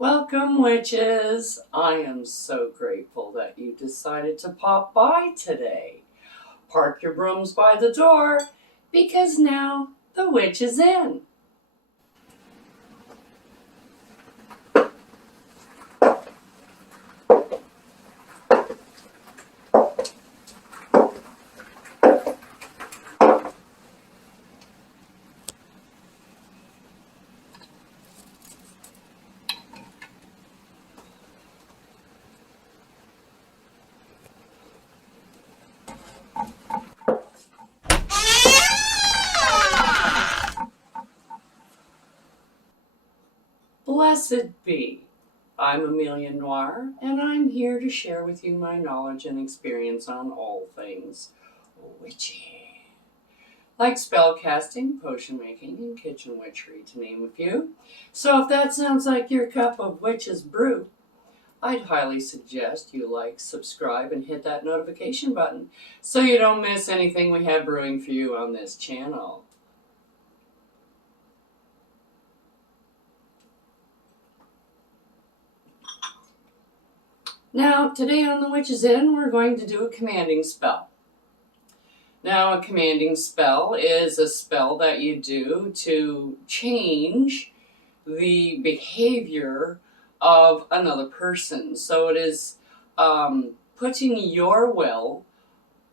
Welcome, witches! I am so grateful that you decided to pop by today. Park your brooms by the door because now the witch is in. Blessed be. I'm Amelia Noir, and I'm here to share with you my knowledge and experience on all things witchy. Like spellcasting, potion making, and kitchen witchery, to name a few. So if that sounds like your cup of witch's brew, I'd highly suggest you like, subscribe, and hit that notification button so you don't miss anything we have brewing for you on this channel. Now, today on The Witch's Inn, we're going to do a commanding spell. Now, a commanding spell is a spell that you do to change the behavior of another person. So it is putting your will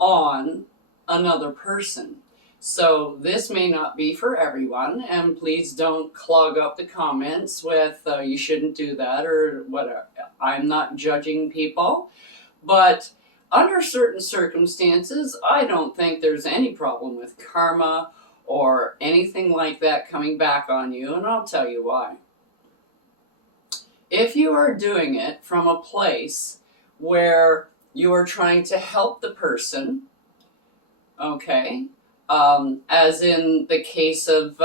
on another person. So this may not be for everyone, and please don't clog up the comments with you shouldn't do that or whatever. I'm not judging people, but under certain circumstances, I don't think there's any problem with karma or anything like that coming back on you, and I'll tell you why. If you are doing it from a place where you are trying to help the person, okay, as in the case of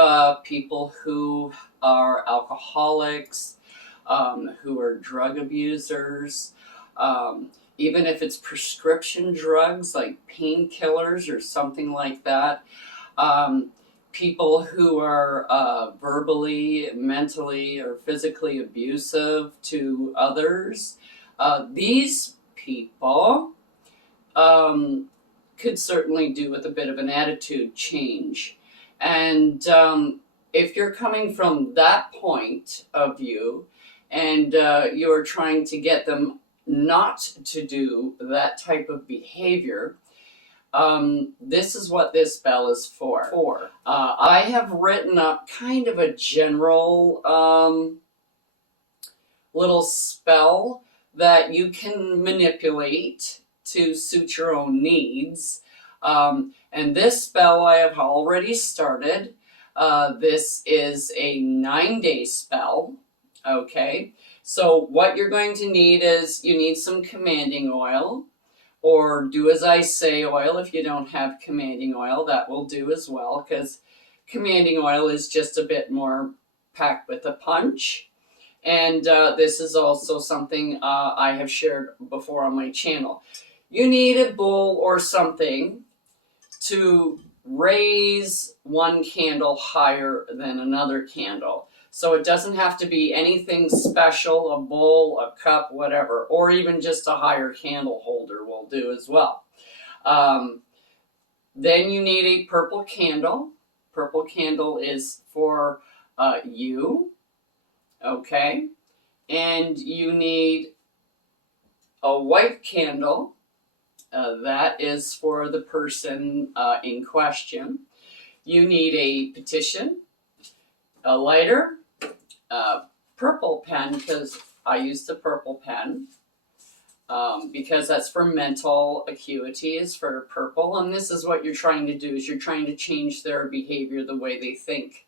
people who are alcoholics, who are drug abusers, even if it's prescription drugs like painkillers or something like that, people who are verbally, mentally, or physically abusive to others, these people could certainly do with a bit of an attitude change. And if you're coming from that point of view and you're trying to get them not to do that type of behavior, this is what this spell is for. I have written up kind of a general little spell that you can manipulate to suit your own needs. And this spell I have already started. This is a 9-day spell. Okay, so what you're going to need is you need some commanding oil, or do as I say oil. If you don't have commanding oil, that will do as well, because commanding oil is just a bit more packed with a punch. And this is also something I have shared before on my channel. You need a bowl or something to raise one candle higher than another candle. So it doesn't have to be anything special, a bowl, a cup, whatever, or even just a higher candle holder will do as well. Then you need a purple candle. Purple candle is for you, okay? And you need a white candle. That is for the person in question. You need a petition, a lighter, purple pen, because I use the purple pen, because that's for mental acuity, is for purple. And this is what you're trying to do, is you're trying to change their behavior, the way they think,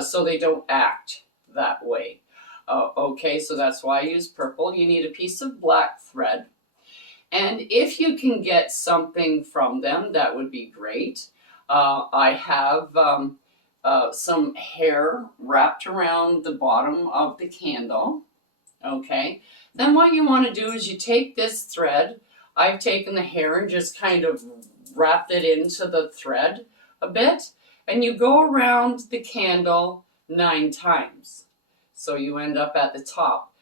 so they don't act that way. Okay, so that's why I use purple. You need a piece of black thread. And if you can get something from them, that would be great. I have some hair wrapped around the bottom of the candle. Okay. Then what you want to do is you take this thread. I've taken the hair and just kind of wrapped it into the thread a bit. And you go around the candle 9 times. So you end up at the top.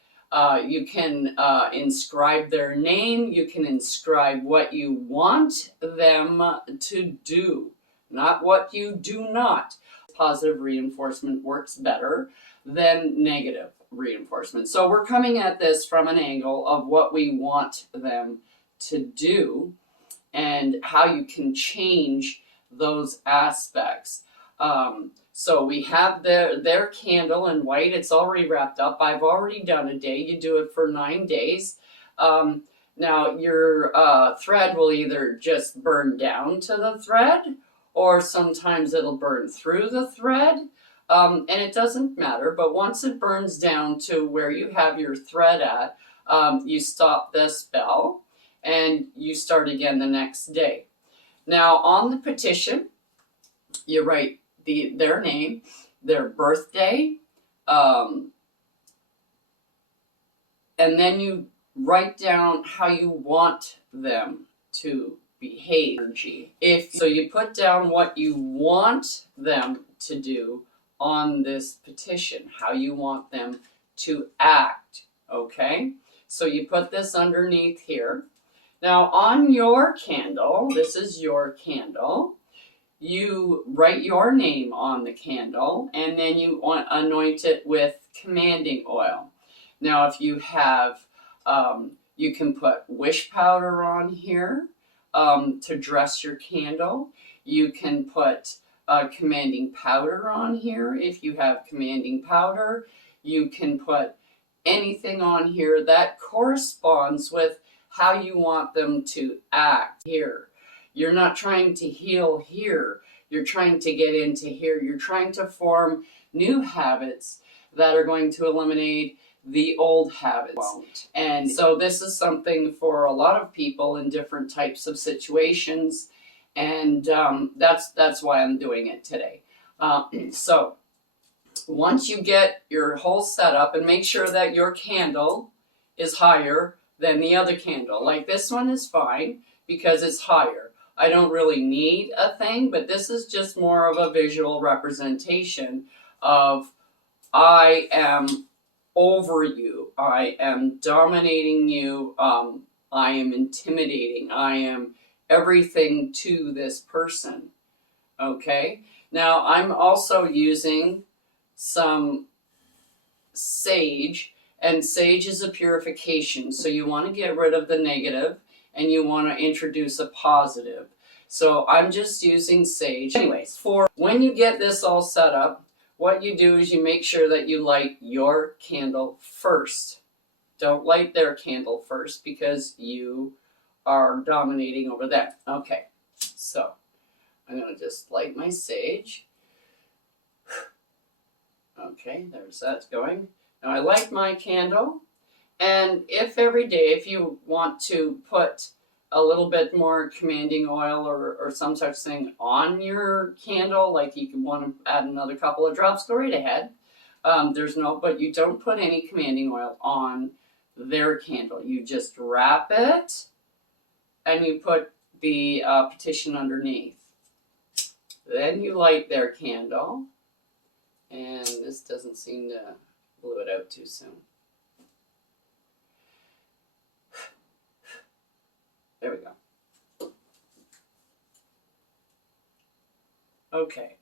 You can inscribe their name. You can inscribe what you want them to do, not what you do not. Positive reinforcement works better than negative reinforcement. So we're coming at this from an angle of what we want them to do and how you can change those aspects. So we have their candle in white. It's already wrapped up. I've already done a day. You do it for 9 days. Now your thread will either just burn down to the thread, or sometimes it'll burn through the thread. And it doesn't matter, but once it burns down to where you have your thread at, you stop the spell and you start again the next day. Now on the petition, you write their name, their birthday, and then you write down how you want them to behave. So you put down what you want them to do on this petition, how you want them to act, okay? So you put this underneath here. Now on your candle, this is your candle, you write your name on the candle and then you anoint it with commanding oil. Now if you have, you can put wish powder on here to dress your candle. You can put commanding powder on here if you have commanding powder. You can put anything on here that corresponds with how you want them to act here. You're not trying to heal here. You're trying to get into here. You're trying to form new habits that are going to eliminate the old habits. And so this is something for a lot of people in different types of situations. And that's why I'm doing it today. So once you get your whole setup, and make sure that your candle is higher than the other candle. Like this one is fine because it's higher. I don't really need a thing, but this is just more of a visual representation of I am over you. I am dominating you. I am intimidating. I am everything to this person. Okay? Now I'm also using some sage, and sage is a purification. So you want to get rid of the negative and you want to introduce a positive. So I'm just using sage. Anyways, for when you get this all set up, what you do is you make sure that you light your candle first. Don't light their candle first because you are dominating over them. Okay, so I'm going to just light my sage. Okay, there's that going. Now I light my candle, and if every day, if you want to put a little bit more commanding oil or some such thing on your candle, like you can want to add another couple of drops, go right ahead. But you don't put any commanding oil on their candle. You just wrap it and you put the petition underneath. Then you light their candle, and this doesn't seem to blew it out too soon. There we go. Okay.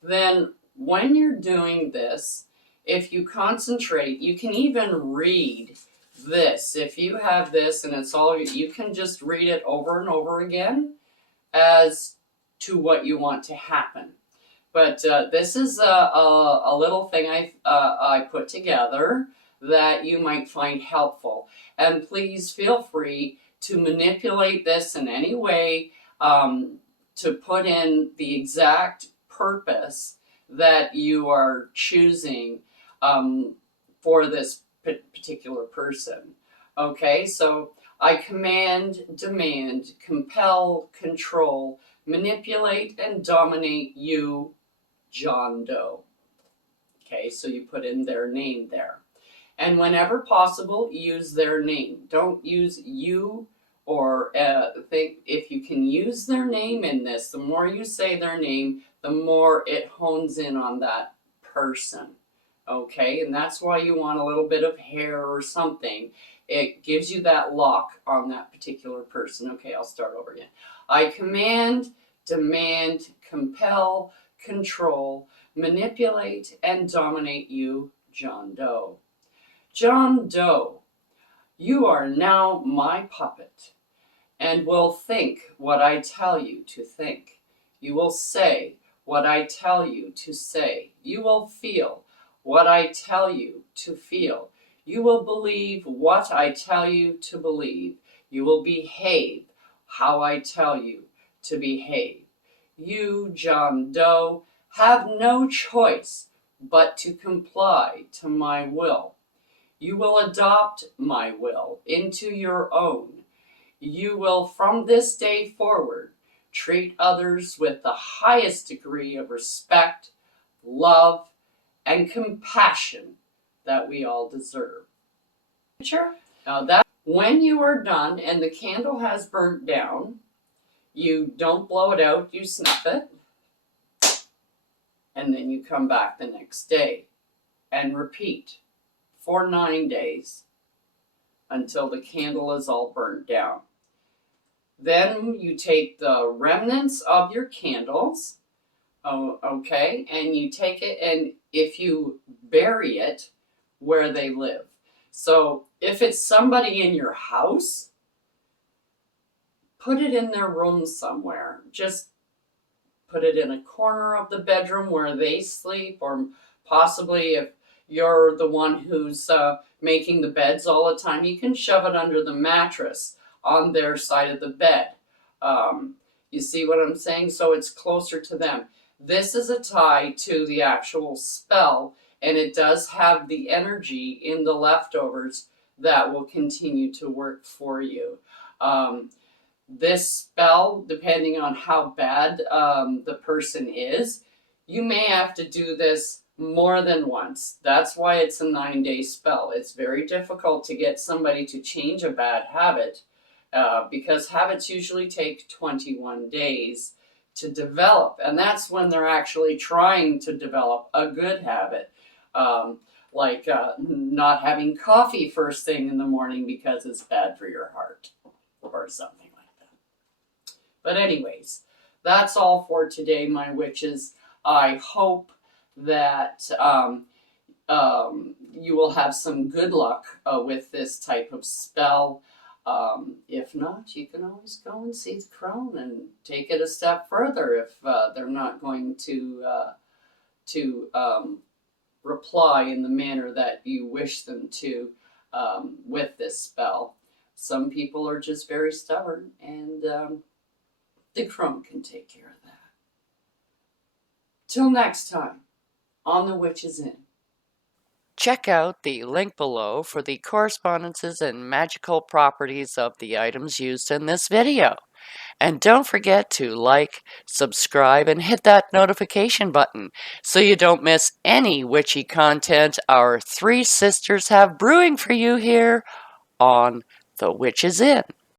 Then when you're doing this, if you concentrate, you can even read this. If you have this and it's all, you can just read it over and over again as to what you want to happen. But this is a little thing I put together that you might find helpful. And please feel free to manipulate this in any way to put in the exact purpose that you are choosing for this particular person. Okay, so I command, demand, compel, control, manipulate, and dominate you, John Doe. Okay, so you put in their name there. And whenever possible, use their name. Don't use you or if you can use their name in this, the more you say their name, the more it hones in on that person. Okay, and that's why you want a little bit of hair or something. It gives you that lock on that particular person. Okay, I'll start over again. I command, demand, compel, control, manipulate, and dominate you, John Doe. John Doe, you are now my puppet, and will think what I tell you to think. You will say what I tell you to say. You will feel what I tell you to feel. You will believe what I tell you to believe. You will behave how I tell you to behave. You, John Doe, have no choice but to comply to my will. You will adopt my will into your own. You will, from this day forward, treat others with the highest degree of respect, love, and compassion that we all deserve. Sure. Now that when you are done and the candle has burnt down, you don't blow it out, you snuff it, and then you come back the next day and repeat for 9 days until the candle is all burnt down. Then you take the remnants of your candles, okay, and you take it, and if you bury it where they live. So if it's somebody in your house, put it in their room somewhere. Just put it in a corner of the bedroom where they sleep, or possibly if you're the one who's making the beds all the time, you can shove it under the mattress on their side of the bed. You see what I'm saying? So it's closer to them. This is a tie to the actual spell, and it does have the energy in the leftovers that will continue to work for you. This spell, depending on how bad the person is, you may have to do this more than once. That's why it's a 9-day spell. It's very difficult to get somebody to change a bad habit because habits usually take 21 days to develop, and that's when they're actually trying to develop a good habit, like not having coffee first thing in the morning because it's bad for your heart or something like that. But anyways, that's all for today, my witches. I hope that you will have some good luck with this type of spell. If not, you can always go and see the crone and take it a step further if they're not going to reply in the manner that you wish them to with this spell. Some people are just very stubborn, and the crone can take care of that. Till next time, on The Witch's Inn. Check out the link below for the correspondences and magical properties of the items used in this video. And don't forget to like, subscribe, and hit that notification button so you don't miss any witchy content our three sisters have brewing for you here on The Witch's Inn.